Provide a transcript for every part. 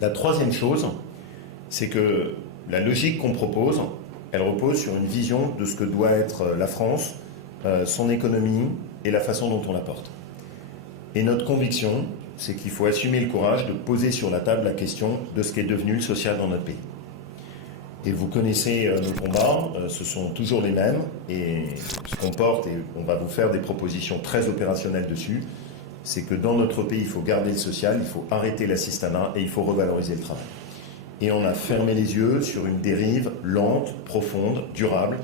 La troisième chose, c'est que la logique qu'on propose, elle repose sur une vision de ce que doit être la France, son économie et la façon dont on la porte. Et notre conviction, c'est qu'il faut assumer le courage de poser sur la table la question de ce qu'est devenu le social dans notre pays. Et vous connaissez nos combats, ce sont toujours les mêmes, et ce qu'on porte, et on va vous faire des propositions très opérationnelles dessus, c'est que dans notre pays, il faut garder le social, il faut arrêter l'assistanat et il faut revaloriser le travail. Et on a fermé les yeux sur une dérive lente, profonde, durable,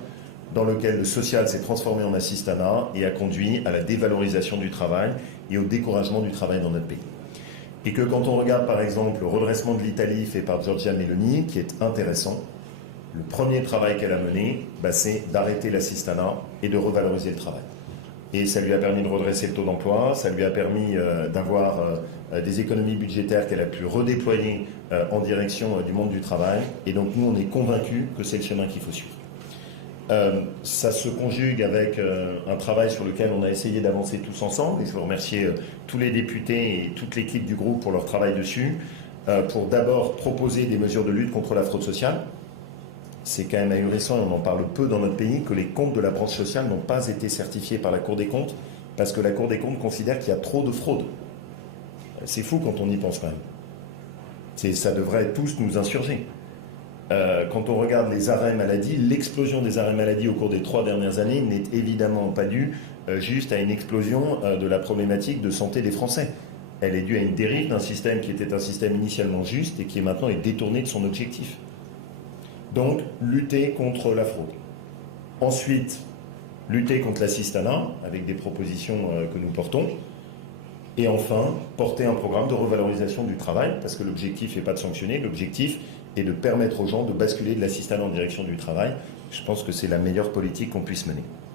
dans laquelle le social s'est transformé en assistanat et a conduit à la dévalorisation du travail et au découragement du travail dans notre pays. Et que quand on regarde par exemple le redressement de l'Italie fait par Giorgia Meloni, qui est intéressant, le premier travail qu'elle a mené, c'est d'arrêter l'assistanat et de revaloriser le travail. Et ça lui a permis de redresser le taux d'emploi, ça lui a permis d'avoir des économies budgétaires qu'elle a pu redéployer en direction du monde du travail. Et donc nous, on est convaincus que c'est le chemin qu'il faut suivre. Ça se conjugue avec un travail sur lequel on a essayé d'avancer tous ensemble. Et je veux remercier tous les députés et toute l'équipe du groupe pour leur travail dessus, pour d'abord proposer des mesures de lutte contre la fraude sociale. C'est quand même ahurissant, et on en parle peu dans notre pays, que les comptes de la branche sociale n'ont pas été certifiés par la Cour des comptes, parce que la Cour des comptes considère qu'il y a trop de fraude. C'est fou quand on y pense quand même. Ça devrait tous nous insurger. Quand on regarde les arrêts maladie, l'explosion des arrêts maladie au cours des 3 dernières années n'est évidemment pas due juste à une explosion de la problématique de santé des Français. Elle est due à une dérive d'un système qui était un système initialement juste et qui maintenant est détourné de son objectif. Donc, lutter contre la fraude. Ensuite, lutter contre l'assistanat, avec des propositions que nous portons. Et enfin, porter un programme de revalorisation du travail, parce que l'objectif n'est pas de sanctionner, l'objectif est de permettre aux gens de basculer de l'assistanat en direction du travail. Je pense que c'est la meilleure politique qu'on puisse mener.